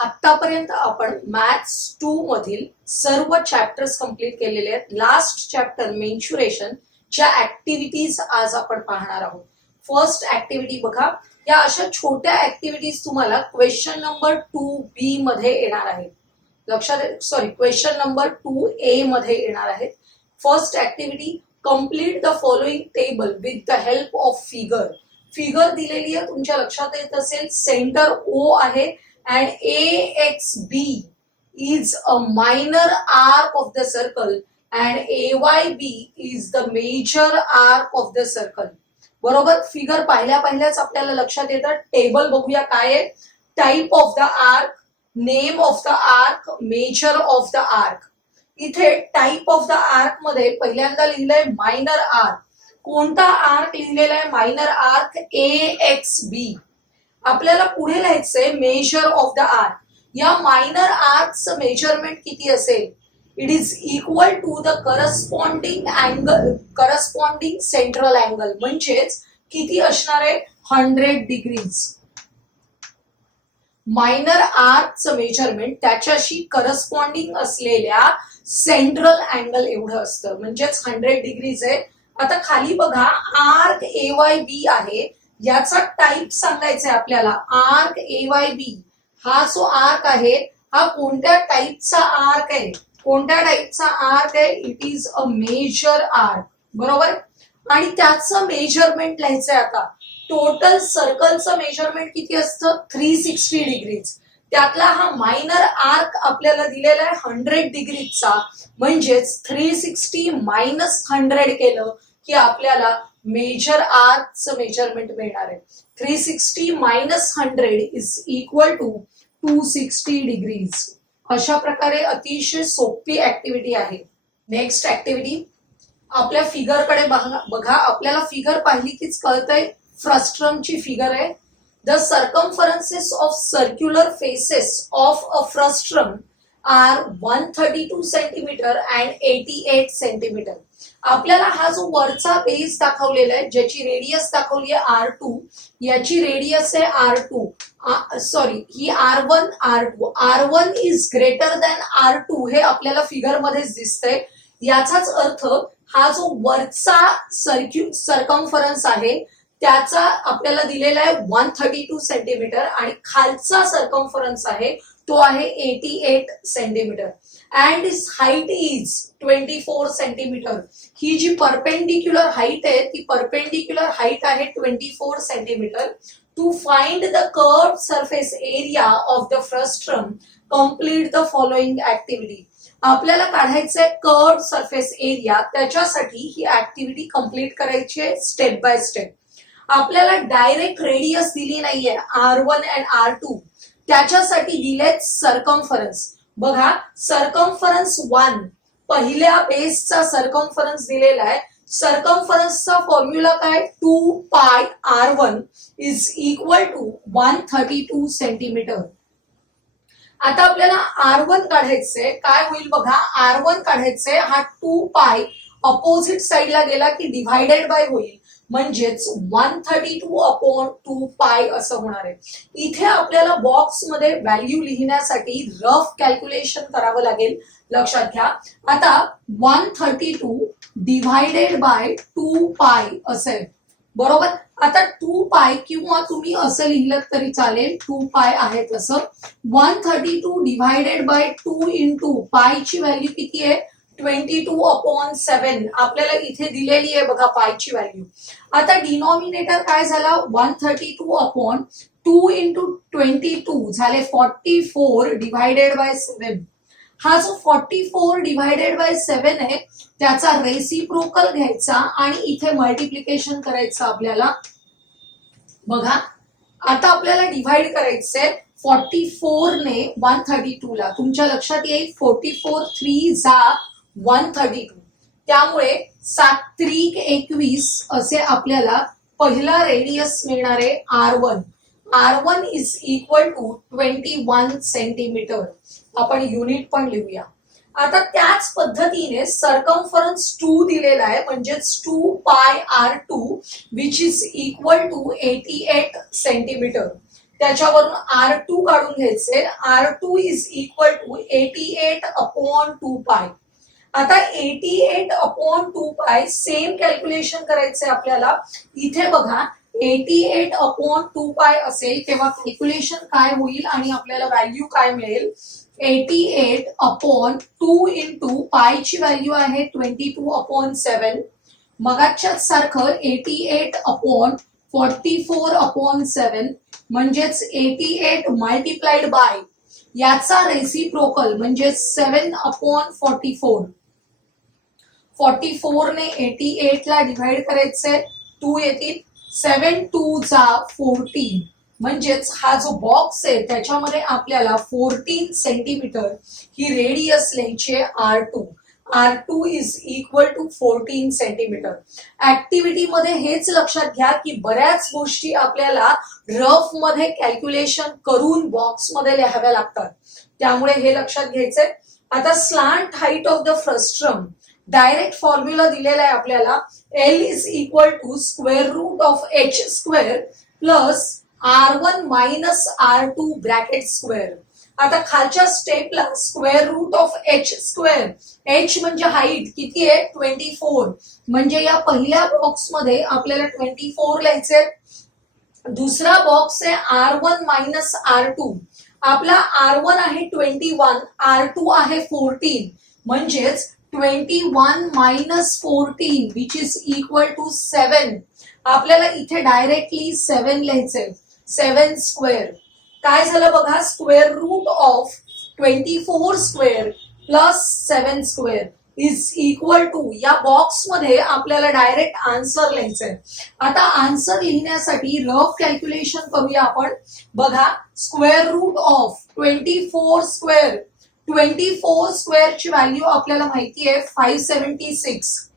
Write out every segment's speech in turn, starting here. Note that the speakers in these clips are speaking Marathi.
आतापर्यंत आपण मॅथ्स 2 मधील सर्व चॅप्टर्स कंप्लीट केलेले आहेत. लास्ट चॅप्टर मेन्शुरेशन च्या ऍक्टिव्हिटीज आज आपण पाहणार आहोत. फर्स्ट ऍक्टिव्हिटी बघा, या अशा छोट्या ऍक्टिव्हिटीज तुम्हाला क्वेश्चन नंबर 2B मध्ये येणार आहेत. लक्षात सॉरी क्वेश्चन नंबर 2A मध्ये येणार आहेत. First activity, complete the following table with the help of figure. Figure दिलेली आहे, तुमच्या लक्षात येत असेल सेंटर O आहे and AXB is a minor arc of the circle and AYB is the major arc of the circle. बरोबर, फिगर पाहिल्याच आपल्याला लक्षात येतं. टेबल बघूया काय आहे. Type of the arc, name of the arc, measure of the arc. इथे टाइप ऑफ द आर्क मध्ये पहिल्यांदा लिहिलंय मायनर आर्क. कोणता आर्क लिहिलेला आहे? Minor arc AXB. आपल्याला पुढे लिहायचंय मेजर ऑफ द आर्क. या मायनर आर्कचं मेजरमेंट किती असेल? It is equal to the corresponding angle, corresponding central angle. म्हणजेच किती असणार आहे? 100 डिग्रीज. मायनर आर्कचं मेजरमेंट त्याच्याशी करस्पॉन्डिंग असलेल्या सेंट्रल अँगल एवढं असतं, म्हणजेच 100 डिग्रीज आहे. आता खाली बघा, आर्क AYB आहे, याचा टाइप सांगायचा आहे आपल्याला. आर्क AYB हा जो आर्क आहे हा कोणत्या टाइपचा आर्क आहे? कोणत्या टाइपचा आर्क आहे? It is a major arc. बरोबर, आणि त्याचं मेजरमेंट लिहायचंय. आता टोटल सर्कलचं मेजरमेंट किती असतं? 360 डिग्रीज. त्यातला हा मायनर आर्क आपल्याला दिलेला आहे 100 डिग्रीजचा, म्हणजेच 360 मायनस 100 केलं की आपल्याला मेजर आर्कचं मेजरमेंट मिळणार आहे. 360 minus 100 is equal to 260 degrees. अशा प्रकारे अतिशय सोपी ऍक्टिव्हिटी आहे. नेक्स्ट ऍक्टिव्हिटी, आपल्या फिगरकडे बघा. आपल्याला फिगर पाहिली कीच कळतंय फ्रस्ट्रमची फिगर आहे. The circumferences of circular faces of a frustum are 132 centimetre and 88 centimetre. आपल्याला हा जो वरचा बेस दाखवलेला आहे, ज्याची रेडियस दाखवली आहे R2, याची रेडियस आहे R2. Sorry, he R1, R2. R1 is greater than R2 हे आपल्याला फिगर मध्येच दिसतंय. याचाच अर्थ हा जो वरचा सर्कम्फरन्स आहे त्याचा आपल्याला दिलेला आहे 132 सेंटीमीटर आणि खालचा सर्कम्फरन्स आहे तो आहे 88 centimetre. And is height is 24 centimetre. ही जी परपेंडिक्युलर हाईट आहे ती परपेंडिक्युलर हाईट आहे 24 centimetre. To find the curve surface area of the frustum, complete the following activity. आपल्याला काढायचंय कर्व सरफेस एरिया. त्याच्यासाठी ही ऍक्टिव्हिटी कंप्लीट करायची आहे स्टेप बाय स्टेप. आपल्याला डायरेक्ट रेडियस दिली नाहीये R1 अँड R2, त्याच्यासाठी दिलेत सर्कम्फरन्स. बघा, सर्कम्फरन्स 1 पहिल्या बेसचा सर्कम्फरन्स दिलेला आहे. सर्कम्फरन्सचा फॉर्म्युला काय? 2 पाय R1 is equal to 132 centimetre. आता आपल्याला R1 काढायचंय. काय होईल बघा, R1 काढायचंय. हा 2 पाय अपोजिट साइडला गेला की डिव्हायडेड बाय होईल, म्हणजेच 132 अपॉन 2 पाय असं होणार आहे. इथे आपल्याला बॉक्स मध्ये व्हॅल्यू लिहिण्यासाठी रफ कॅल्क्युलेशन करावं लागेल, लक्षात घ्या. आता 132 डिव्हायडेड बाय 2 पाय असेल. बरोबर, आता 2 पाय किंवा तुम्ही असं लिहिलं तरी चालेल, 2 पाय आहे तसं. 132 डिव्हायडेड बाय 2 इंटू पायची व्हॅल्यू किती आहे? 22 अपॉन 7 आपल्याला इथे दिलेली आहे बघा पायची व्हॅल्यू. आता डिनॉमिनेटर काय झाला? 132 अपॉन 2 इंटू 22 झाले 44 डिव्हायडेड बाय 7. हा जो 44 डिव्हायडेड बाय 7 आहे त्याचा रेसिप्रोकल घ्यायचा आणि इथे मल्टिप्लिकेशन करायचं आपल्याला. बघा, आता आपल्याला डिव्हाइड करायचंय 44 ने 132 ला. तुमच्या लक्षात येईल 44 3 जा 132. त्यामुळे 7 त्रिक 21 असे आपल्याला पहिला रेडियस मिळणार आहे R1. R1 is equal to 21 centimetre. आपण युनिट पण लिहूया. आता त्याच पद्धतीने सर्कम्फरन्स 2 दिलेला आहे, म्हणजेच 2 pi R2 which is equal to 88 centimetre. त्याच्यावरून R2 काढून घ्यायचे. R2 इज इक्वल टू 88/2 पाय. आता 88/2 पाय सेम कॅल्क्युलेशन करायचंय आपल्याला. इथे बघा 88/2 पाय असेल तेव्हा कॅल्क्युलेशन काय होईल आणि आपल्याला व्हॅल्यू काय मिळेल. 88/2 इंटू पायची व्हॅल्यू आहे 22/7. मगाच्याच सारखं 88/44/7 म्हणजेच 88 मल्टिप्लाइड बाय याचा रेसिप्रोकल म्हणजे 7/44. 44 ने 88 ला डिव्हाइड करायचंय. 2 येतील. 7 2 जा 14 म्हणजेच हा जो बॉक्स आहे त्याच्यामध्ये आपल्याला 14 सेंटीमीटर ही रेडियस लिहायची आहे. R2 is equal to 14 centimetre. Activity मध्ये हेच लक्षात घ्या की बऱ्याच गोष्टी आपल्याला रफ मध्ये कॅल्क्युलेशन करून बॉक्स मध्ये लिहाव्या लागतात, त्यामुळे हे लक्षात घ्यायचंय. आता slant height of the frustum direct formula दिलेला आहे आपल्याला. L is equal to square root of H square plus R1 minus R2 bracket square. आता खालच्या स्टेपला square root of H square. H म्हणजे हाईट किती आहे 24, म्हणजे या पहिल्या बॉक्स मध्ये आपल्याला 24 लिहायचे. दुसरा बॉक्स आहे R1 मायनस R2. आपला R1 आहे 21, R2 आहे 14, म्हणजेच 21 minus 14 which is equal to 7. आपल्याला इथे डायरेक्टली 7 लिहायचंय. 7 स्क्वेअर काय झालं बघा. Square root of 24 square plus 7 square is equal to या बॉक्स मध्ये आपल्याला डायरेक्ट आन्सर लिहायचंय. आता आन्सर लिहिण्यासाठी रफ कॅल्क्युलेशन करूया आपण. बघा स्क्वेअर रूट ऑफ 24 स्क्वेअर. 24 स्क्वेअरची व्हॅल्यू आपल्याला माहिती आहे 576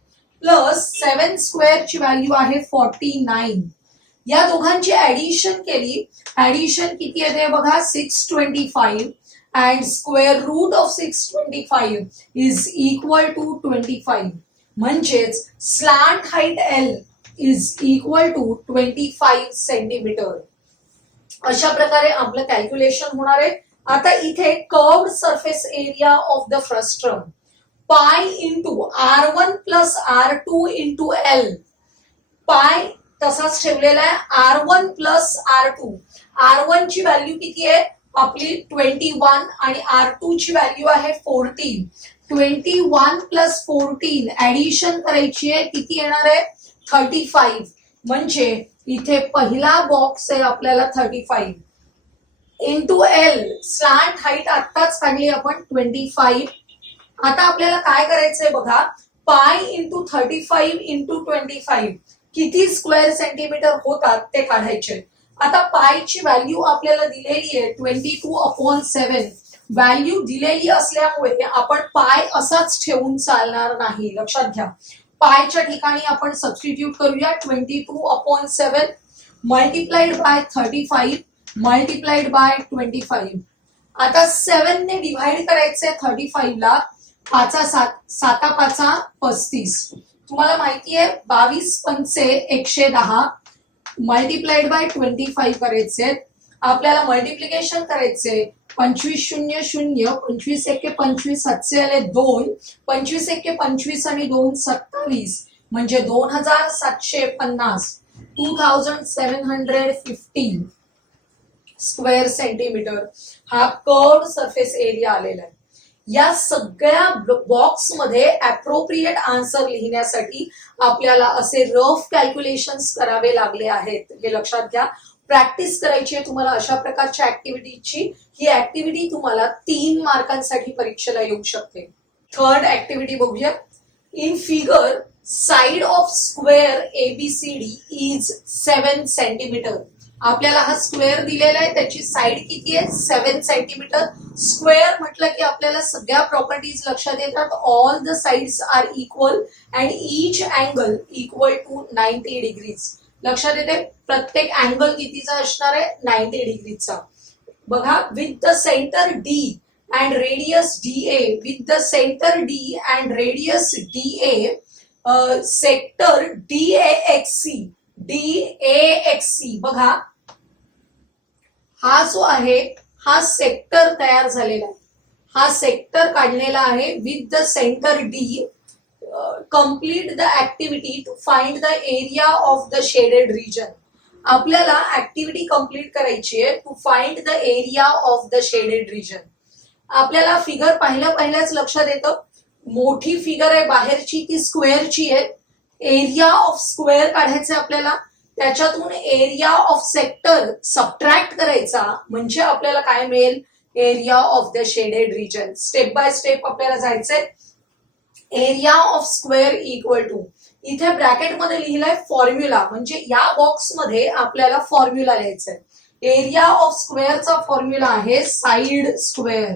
प्लस 7 स्क्वेअरची व्हॅल्यू आहे 49. या दोघांची ऍडिशन केली. ऍडिशन किती येते बघा 625 and square root of 625 is equal to 25. म्हणजेच slant height L is equal to 25 centimetre. अशा प्रकारे आपलं कॅल्क्युलेशन होणार आहे. आता इथे curved surface area of the frustum pi into R1 plus R2 into L. Pi तसाच ठेवलेला आहे. R1 plus R2. R1 ची व्हॅल्यू किती आहे आपली 21 आणि R2 ची व्हॅल्यू आहे 14. 21 प्लस 14 ऍडिशन करायची आहे. किती येणार आहे 35. म्हणजे इथे पहिला बॉक्स आहे आपल्याला 35 इंटू L. स्लांट हाईट आत्ताच काढली आपण 25. आता आपल्याला काय करायचंय बघा. पाय इंटू 35 इंटू 25 किती स्क्वेअर सेंटीमीटर होतात ते काढायचे. आता पायची व्हॅल्यू आपल्याला दिलेली आहे 22/7. व्हॅल्यू दिलेली असल्यामुळे आपण पाय असाच ठेवून चालणार नाही. लक्षात घ्या. पायच्या ठिकाणी आपण सबस्टिट्यूट करूया. 22/7 मल्टिप्लाइड बाय 35 मल्टिप्लाइड बाय 25. आता 7 ने डिव्हाइड करायचंय 35 ला. 5 7 7 5 35. तुम्हाला माहिती आहे 22 पंचे 110 मल्टिप्लाइड बाय 25 करायचे. आपल्याला मल्टिप्लिकेशन करायचे. 25 0 0 25 1 25 7 आले 2. 25 1 25 आणि 2 27 म्हणजे 2750 2715 स्क्वेअर सेंटीमीटर हा कर्व्ड सरफेस एरिया आलेला आहे. या सगळ्या बॉक्स मध्ये अप्रोप्रिएट आन्सर लिहिण्यासाठी आपल्याला असे रफ कॅल्क्युलेशन्स करावे लागले आहेत. हे लक्षात घ्या. प्रॅक्टिस करायची आहे तुम्हाला अशा प्रकारच्या ऍक्टिव्हिटीची. ही ऍक्टिव्हिटी तुम्हाला 3 मार्कांसाठी परीक्षेला येऊ शकते. थर्ड ऍक्टिव्हिटी बघूया. In figure side of square ABCD is 7 centimetre. आपल्याला हा स्क्वेअर दिलेला आहे. त्याची साइड किती आहे 7 सेंटीमीटर. स्क्वेअर म्हटलं की आपल्याला सगळ्या प्रॉपर्टीज लक्षात येतात. All the sides are equal and each angle equal to 90 degrees. लक्षात येते. प्रत्येक अँगल कितीचा असणार आहे 90 डिग्रीचा. बघा with the centre D and radius DA. With the centre D and radius DA sector DAXC. बघा हा जो आहे हा सेक्टर तयार झालेला आहे, हा सेक्टर काढलेला आहे with the centre D. Complete the activity to find the area of the shaded region. आपल्याला ऍक्टिव्हिटी कंप्लीट करायची आहे to find the area of the shaded region. आपल्याला फिगर पहिल्याच लक्षात येतं, मोठी फिगर आहे बाहेरची ती स्क्वेअरची आहे. एरिया ऑफ स्क्वेअर काढायचं आपल्याला, त्याच्यातून एरिया ऑफ सेक्टर सबट्रॅक्ट करायचा म्हणजे आपल्याला काय मिळेल, area of the shaded region. Step by step आपल्याला जायचंय. Area of square equal to, इथे ब्रॅकेट मध्ये लिहिलंय फॉर्म्युला, म्हणजे या बॉक्स मध्ये आपल्याला फॉर्म्युला लिहायचा आहे. एरिया ऑफ स्क्वेअरचा फॉर्म्युला आहे साइड स्क्वेअर,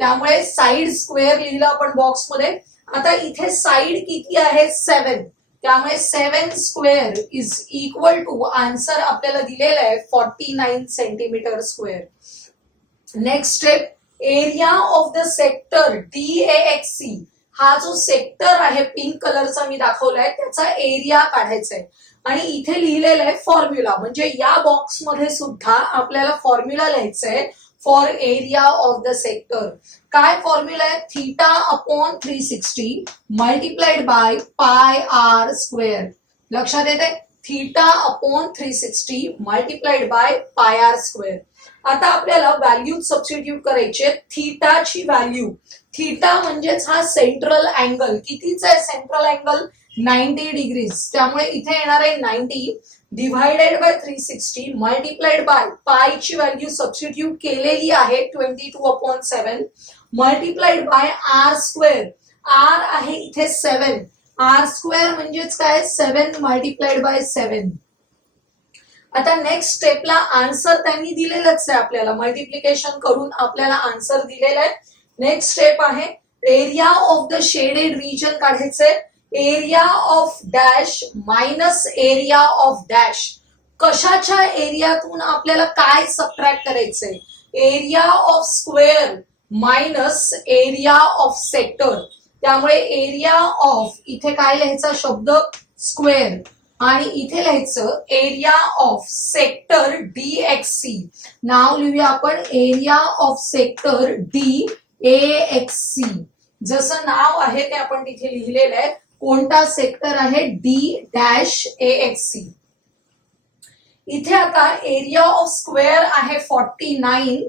त्यामुळे साइड स्क्वेअर लिहिलं आपण बॉक्स मध्ये. आता इथे साइड किती आहे 7, त्यामुळे 7 square is equal to, answer आपल्याला दिलेला आहे 49 centimetre square. Next step, area of the sector DAXC. हा जो सेक्टर आहे पिंक कलरचा मी दाखवलाय त्याचा एरिया काढायचा आहे आणि इथे लिहिलेला आहे फॉर्म्युला, म्हणजे या बॉक्स मध्ये सुद्धा आपल्याला फॉर्म्युला लिहायचा आहे for area of the sector. काय फॉर्म्युला आहे, theta upon 360 multiplied by pi r square. लक्षात येते, theta upon 360 multiplied by pi r square. आता आपल्याला व्हॅल्यू सबस्टिट्यूट करायचे. थीटाची व्हॅल्यू, थीटा म्हणजेच हा सेंट्रल अँगल, कितीचा आहे सेंट्रल अँगल 90 डिग्रीज, त्यामुळे इथे येणार आहे 90 डिवायडेड बाय 360 मल्टिप्लाइड बाय पायची व्हॅल्यू सबस्टिट्यूट केलेली आहे 22/7 multiplied by R square. R आहे इथे 7, आर स्क्वेअर म्हणजेच काय 7 मल्टिप्लाइड बाय 7. आता नेक्स्ट स्टेपला आन्सर त्यांनी दिलेलंच आहे, आपल्याला मल्टिप्लिकेशन करून आपल्याला आन्सर दिलेला आहे. नेक्स्ट स्टेप आहे area of the shaded region काढायचे. Area of dash minus area of dash. कशाच्या एरियातून आपल्याला काय सबट्रॅक्ट करायचंय, area of square minus area of sector. त्यामुळे एरिया ऑफ, इथे काय लिहायचा शब्द स्क्वेअर, आणि इथे लिहायचं एरिया ऑफ सेक्टर DXC. नाव लिहूया आपण एरिया ऑफ सेक्टर DAXC. जसं नाव आहे ते आपण तिथे लिहिलेलं आहे. कोणता सेक्टर आहे D-AXC. इथे आता एरिया ऑफ स्क्वेअर आहे 49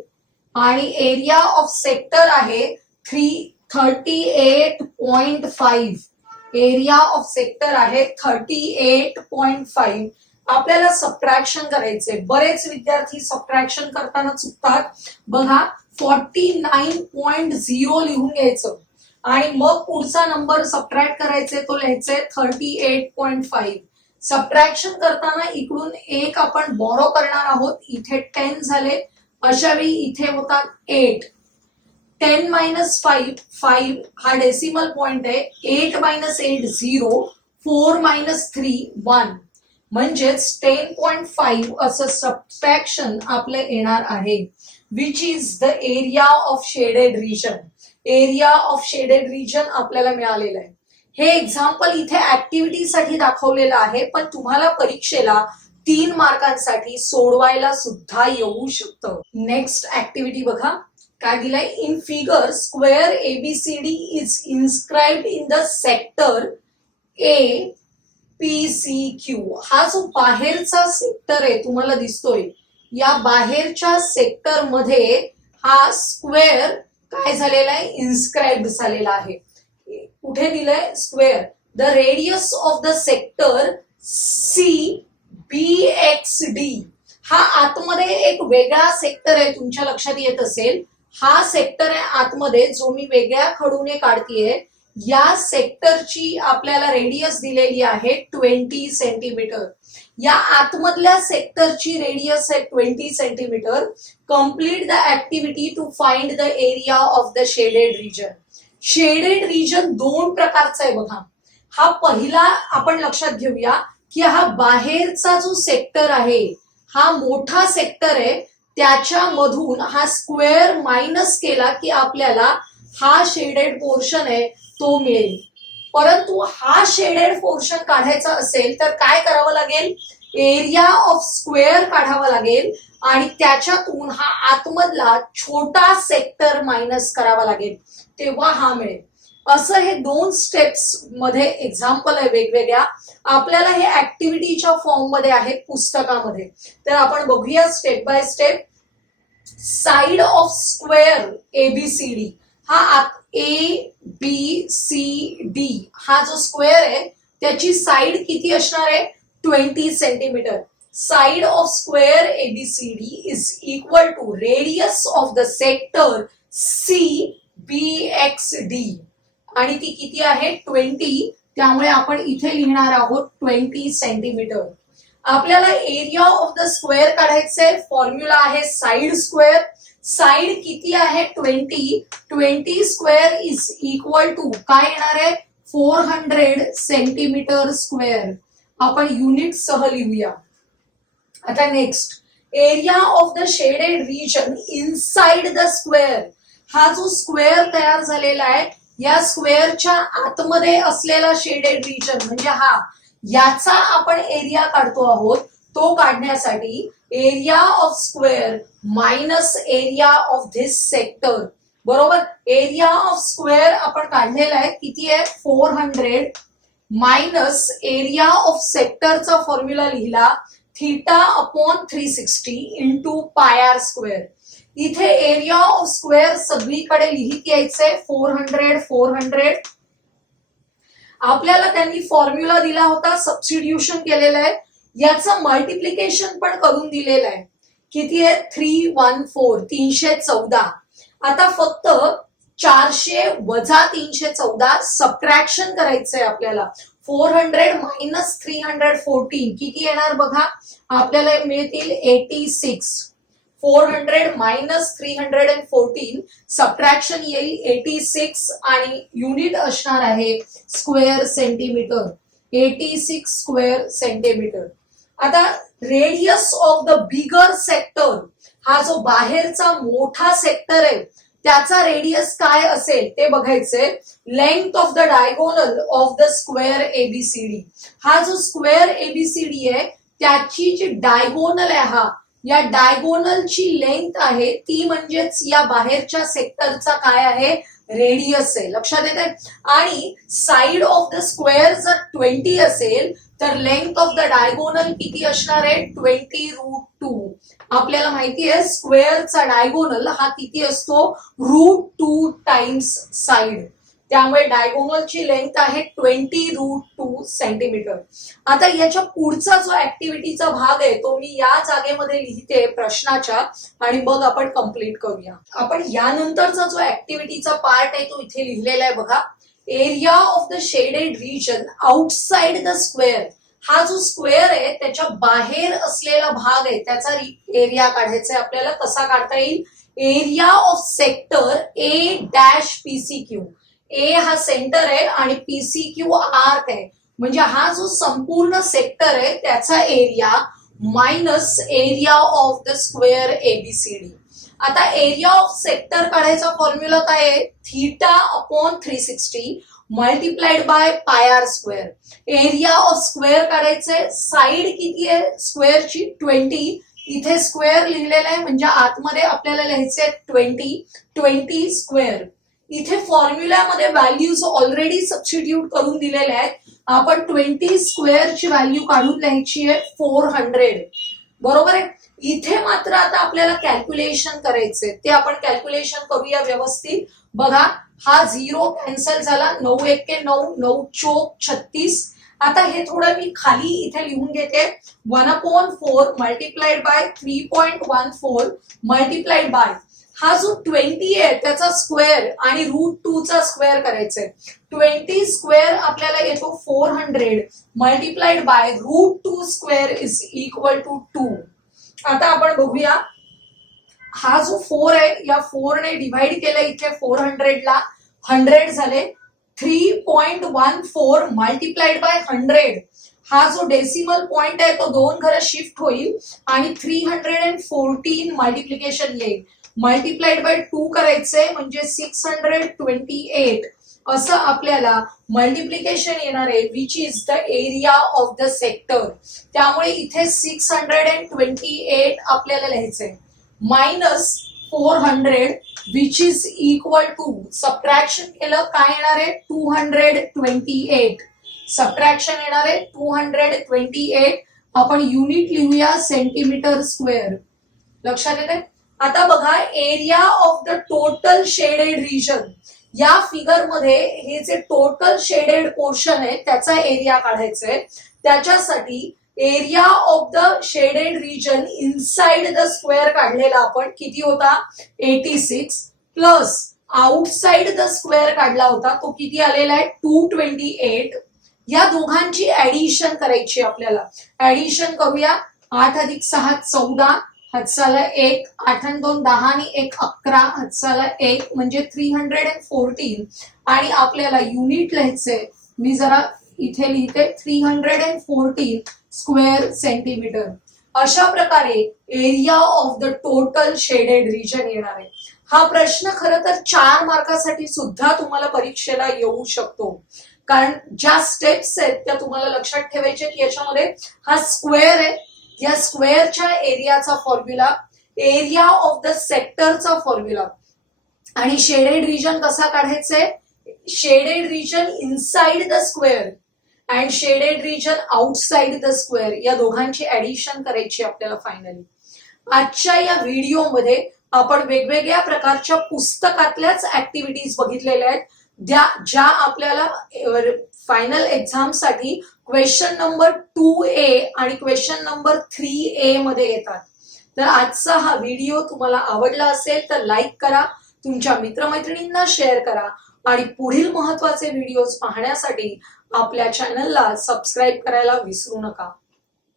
आणि एरिया ऑफ सेक्टर आहे 38.5. एरिया ऑफ सेक्टर आहे 38.5. आपल्याला सबट्रॅक्शन करायचे. बरेच विद्यार्थी सबट्रॅक्शन करताना चुकतात. बघा 49.0 लिहून घ्यायचं आणि मग पुढचा नंबर सबट्रॅक्ट करायचे, तो लिहायचे 38.5. सबट्रॅक्शन करताना इकडून एक आपण बॉरो करणार आहोत. इथे 10 झाले, अशा वेळी इथे होतात 8. 10 minus 5 हा डेसिमल पॉइंट आहे. 8 minus 8 0, 4 minus 3 1, म्हणजेच 10.5 असं सबट्रॅक्शन आपलं येणार आहे. Which is the area of shaded region. Area of shaded region आपल्याला मिळालेलं आहे. हे एक्झाम्पल इथे ऍक्टिव्हिटीसाठी दाखवलेलं आहे, पण तुम्हाला परीक्षेला 3 मार्कांसाठी सोडवायला सुद्धा येऊ शकतं. नेक्स्ट ऍक्टिव्हिटी बघा काय दिलंय. In figure square ABCD is inscribed in the sector APCQ. हा जो बाहेरचा सेक्टर आहे तुम्हाला दिसतोय, या बाहेरच्या सेक्टर मध्ये हा स्क्वेअर काय झालेला आहे, इन्स्क्राइब्ड झालेला आहे. कुठे दिलंय square. The radius of the sector CBXD. हा आतमध्ये एक वेगळा सेक्टर आहे, तुमच्या लक्षात येत असेल. हा सेक्टर आहे आतमध्ये, जो मी वेगळ्या खडूने काढतीये. या सेक्टरची आपल्याला रेडियस दिलेली आहे 20 सेंटीमीटर. या आतमधल्या सेक्टरची रेडियस आहे 20 centimetre. Complete the activity to find the area of the shaded region. Shaded region 2 प्रकारचा आहे बघा. हा पहिला आपण लक्षात घेऊया की हा बाहेरचा जो सेक्टर आहे, हा मोठा सेक्टर आहे, त्याच्या मधून हा स्क्वेअर मायनस केला की आपल्याला हा शेडेड पोर्शन आहे तो मिळेल. परंतु हा शेडेड पोर्शन काढायचा असेल तर काय करावं लागेल, एरिया ऑफ स्क्वेअर काढावा लागेल आणि त्याच्यातून हा आतमधला छोटा सेक्टर मायनस करावा लागेल, तेव्हा हा मिळेल. असं हे 2 स्टेप्स मध्ये एक्झाम्पल आहे वेगवेगळ्या. आपल्याला हे ऍक्टिव्हिटीच्या फॉर्म मध्ये आहे पुस्तकामध्ये. तर आपण बघूया step by step. Side of square ABCD, हा ए बी सी डी हा जो स्क्वेअर आहे त्याची साइड किती असणार आहे? 20 centimetre. Side of square ABCD is equal to radius of the sector C B X D, आणि ती किती आहे? 20. त्यामुळे आपण इथे लिहिणार आहोत 20 सेंटीमीटर. आपल्याला एरिया ऑफ द स्क्वेअर काढायचंय. फॉर्म्युला आहे साइड स्क्वेअर. साइड किती आहे? 20. 20 स्क्वेअर इज इक्वल टू काय येणार आहे? 400 सेंटीमीटर स्क्वेअर. आपण युनिट सह लिहूया. आता next, area of the shaded region inside the square. हा जो स्क्वेअर तयार झालेला आहे या स्क्वेअरच्या आतमध्ये असलेला शेडेड रिजन म्हणजे हा, याचा आपण एरिया काढतो आहोत. तो काढण्यासाठी area of square minus area of this sector, बरोबर. एरिया ऑफ स्क्वेअर आपण काढलेला आहे, किती आहे? 400 मायनस एरिया ऑफ सेक्टरचा फॉर्म्युला लिहिला theta upon 360 into pi r square. इथे एरिया ऑफ स्क्वेअर सगळीकडे लिहित यायचंय 400 400. आपल्याला त्यांनी फॉर्म्युला दिला होता, सबस्टिट्यूशन केलेलं आहे. याचं मल्टिप्लिकेशन पण करून दिलेलं आहे. किती आहे? 314 314. आता फक्त 400 वजा 314 सबट्रॅक्शन करायचंय आपल्याला. 400 मायनस 314 किती येणार बघा? आपल्याला मिळतील 86. 400 मायनस 314 सबट्रॅक्शन येईल 86 आणि युनिट असणार आहे स्क्वेअर सेंटीमीटर. 86 square centimetre. आता radius of the bigger sector, हा जो बाहेरचा मोठा सेक्टर आहे त्याचा रेडियस काय असेल ते बघायचंय. Length of the diagonal of the square ABCD. हा जो स्क्वेअर एबीसीडी आहे त्याची जी डायगोनल आहे, हा या डायगोनलची लेंथ आहे ती म्हणजेच या बाहेरच्या सेक्टरचा काय आहे? रेडियस आहे. लक्षात येते. आणि साइड ऑफ द स्क्वेअर जर 20 असेल तर लेंथ ऑफ द डायगोनल किती असणार आहे? 20√2. आपल्याला माहिती आहे स्क्वेअरचा डायगोनल हा किती असतो? √2 टाइम्स साइड. त्यामुळे डायगोनलची लेंथ आहे 20√2 सेंटीमीटर. आता याच्या पुढचा जो ऍक्टिव्हिटीचा भाग आहे तो मी या जागेमध्ये लिहिते प्रश्नाच्या, आणि मग आपण कंप्लीट करूया. आपण यानंतरचा जो ऍक्टिव्हिटीचा पार्ट आहे तो इथे लिहिलेला आहे बघा. Area of the shaded region outside the square. हा जो स्क्वेअर आहे त्याच्या बाहेर असलेला भाग आहे त्याचा एरिया काढायचा आहे आपल्याला. कसा काढता येईल? Area of sector A dash PCQ. A हा सेंटर आहे आणि पीसीक्यू आर्क आहे, म्हणजे हा जो संपूर्ण सेक्टर आहे त्याचा area minus area of the square ABCD. आता एरिया ऑफ सेक्टर काढायचा फॉर्म्युला काय आहे? Theta upon 360 multiplied by pi r square. Area of square काढायचंय. साइड किती आहे स्क्वेअरची? 20. इथे स्क्वेअर लिहिलेला आहे म्हणजे आतमध्ये आपल्याला लिहायचे 20 स्क्वेअर. इथे फॉर्म्युल्यामध्ये व्हॅल्यूज ऑलरेडी सबस्टिट्यूट करून दिलेल्या आहेत. आपण 20 स्क्वेअरची व्हॅल्यू काढून लिहायची आहे 400. बरोबर आहे. इथे मात्र आता आपल्याला कॅल्क्युलेशन करायचंय, ते आपण कॅल्क्युलेशन करूया व्यवस्थित. बघा, हा 0 कॅन्सल झाला. 9 एके 9, 9 चोक 36. आता हे थोडं मी खाली इथे लिहून घेते. 1/4 मल्टिप्लाइड बाय 3.14 मल्टिप्लाइड बाय हा जो 20 आहे त्याचा स्क्वेअर आणि √2 चा स्क्वेअर करायचंय. 20 स्क्वेअर आपल्याला येतो 400 multiplied by √2 square is equal to 2. आता आपण बघूया, हा जो 4 आहे या 4 ने डिव्हाइड केलं इथे 400 ला. 100 झाले. 3.14 मल्टिप्लाइड बाय 100. हा जो डेसिमल पॉइंट आहे तो 2 घरं शिफ्ट होईल आणि 314 मल्टिप्लिकेशन येईल. मल्टिप्लाइड बाय 2 करायचंय म्हणजे 628 असं आपल्याला मल्टिप्लिकेशन येणार आहे which is the area of the sector. त्यामुळे इथे 628 आपल्याला लिहायचंय minus 400 which is equal to, subtraction केलं काय येणार आहे 228, सबट्रॅक्शन येणार आहे 228. आपण युनिट लिहूया सेंटीमीटर स्क्वेअर. लक्षात येते. आता बघा area of the total shaded region. या फिगर मध्ये हे जे टोटल शेडेड पोर्शन आहे त्याचा एरिया काढायचा आहे. त्याच्यासाठी area of the shaded region inside the square काढलेला आपण किती होता 86 प्लस आउटसाइड द स्क्वेअर काढला होता तो किती आलेला आहे 228. या दोघांची ऍडिशन करायची आपल्याला. ऍडिशन करूया. 8 अधिक 6 14, हातसाला 1, 8 आणि 2 10 आणि 1 11, हातसाला 1 म्हणजे 314. आणि आपल्याला युनिट लिहायचंय. मी जरा इथे लिहिते 314 स्क्वेअर सेंटीमीटर. अशा प्रकारे area of the total shaded region येणार आहे. हा प्रश्न खरं तर 4 मार्कासाठी सुद्धा तुम्हाला परीक्षेला येऊ शकतो. कारण ज्या स्टेप्स आहेत त्या तुम्हाला लक्षात ठेवायचे की याच्यामध्ये हा स्क्वेअर आहे. या स्क्वेअरच्या एरियाचा फॉर्म्युला, एरिया ऑफ द सेक्टरचा फॉर्म्युला आणि शेडेड रिजन कसा काढायचंय. Shaded region inside the square and shaded region outside the square या दोघांची ऍडिशन करायची आपल्याला फायनली. आजच्या या व्हिडिओमध्ये आपण वेगवेगळ्या प्रकारच्या पुस्तकातल्याच ऍक्टिव्हिटीज बघितलेल्या आहेत ज्या आपल्याला फायनल एक्झाम साठी क्वेश्चन नंबर 2A आणि क्वेश्चन नंबर 3A मध्ये येतात. तर आजचा हा व्हिडिओ तुम्हाला आवडला असेल तर लाईक करा, तुमच्या मित्रमैत्रिणींना शेअर करा आणि पुढील महत्त्वाचे व्हिडिओज पाहण्यासाठी आपल्या चॅनलला सबस्क्राईब करायला विसरू नका.